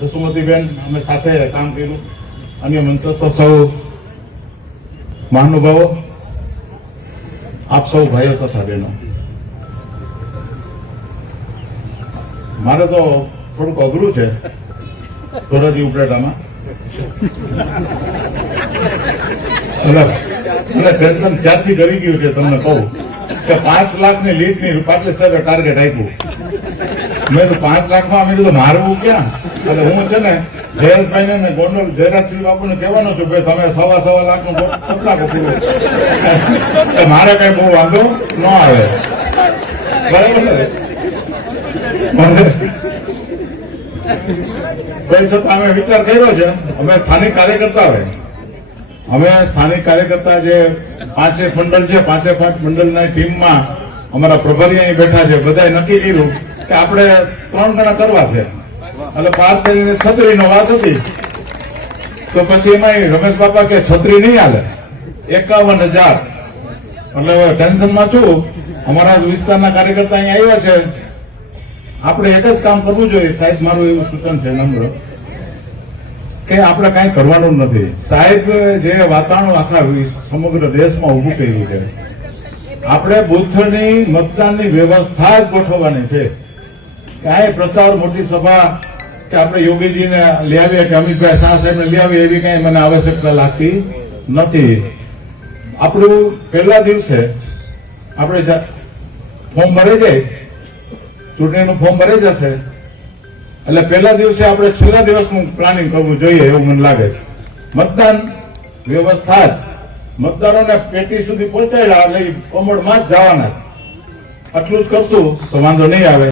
જસુમતીબેન અમે સાથે કામ કર્યું. અન્ય મંચસ્થ સૌ મહાનુભાવો, આપ સૌ ભાઈઓ તથા બહેનો, મારે તો થોડુંક અઘરું છે ધોરાજી ઉપલેટામાં અને ટેન્શન ક્યારથી કરી ગયું છે તમને કહું કે 5 લાખની લીડની પાટલી સાહેબે ટાર્ગેટ આપ્યું. મેં તો 5 લાખમાં અમે કીધું મારવું ક્યાં? એટલે હું છે ને જયેશભાઈને ને ગોંડલ જયરાજસિંહ બાપુને કહેવાનો છું કે તમે 1.25 લાખનું પોત નાખો પૂરું, મારે કઈ બહુ વાંધો ન આવે. બરાબર ને? કોઈ છતાં અમે વિચાર કર્યો છે, અમે સ્થાનિક કાર્યકર્તા જે 5 મંડળ છે, 5 મંડળના ટીમમાં અમારા પ્રભારી અહીં બેઠા છે, બધાએ નક્કી કર્યું કે આપણે 3 ગણા કરવા છે. એટલે 5 છત્રીનો વાત હતી તો પછી એમાં રમેશ બાપા કે છત્રી નહીં હાલે, 51,000. એટલે હવે ટેન્શનમાં છું. અમારા વિસ્તારના કાર્યકર્તા અહીં આવ્યા છે. આપણે એક જ કામ કરવું જોઈએ સાહેબ, મારું એવું સૂચન છે નમ્ર, કે આપણે કાંઈ કરવાનું નથી. સાહેબ જે વાતાવરણ આખા સમગ્ર દેશમાં ઉભું કર્યું છે, આપણે બુથની મતદાનની વ્યવસ્થા જ ગોઠવવાની છે. કાંઈ પ્રચાર મોટી સભા કે આપણે યોગીજીને લઈ આવીએ કે અમિતભાઈ શાહ સાહેબને લઈ આવીએ એવી કાંઈ મને આવશ્યકતા લાગતી નથી. આપણું પહેલા દિવસે આપણે ફોર્મ ભરાઈ જાય, ચૂંટણીનું ફોર્મ ભરાઈ જશે એટલે પહેલા દિવસે આપણે છેલ્લા દિવસનું પ્લાનિંગ કરવું જોઈએ એવું મને લાગે છે. મતદાન વ્યવસ્થા જ મતદારોને પેટી સુધી પહોંચાડ્યા એટલે કોમળમાં જ જવાના. આટલું જ કરશું તો વાંધો નહીં આવે.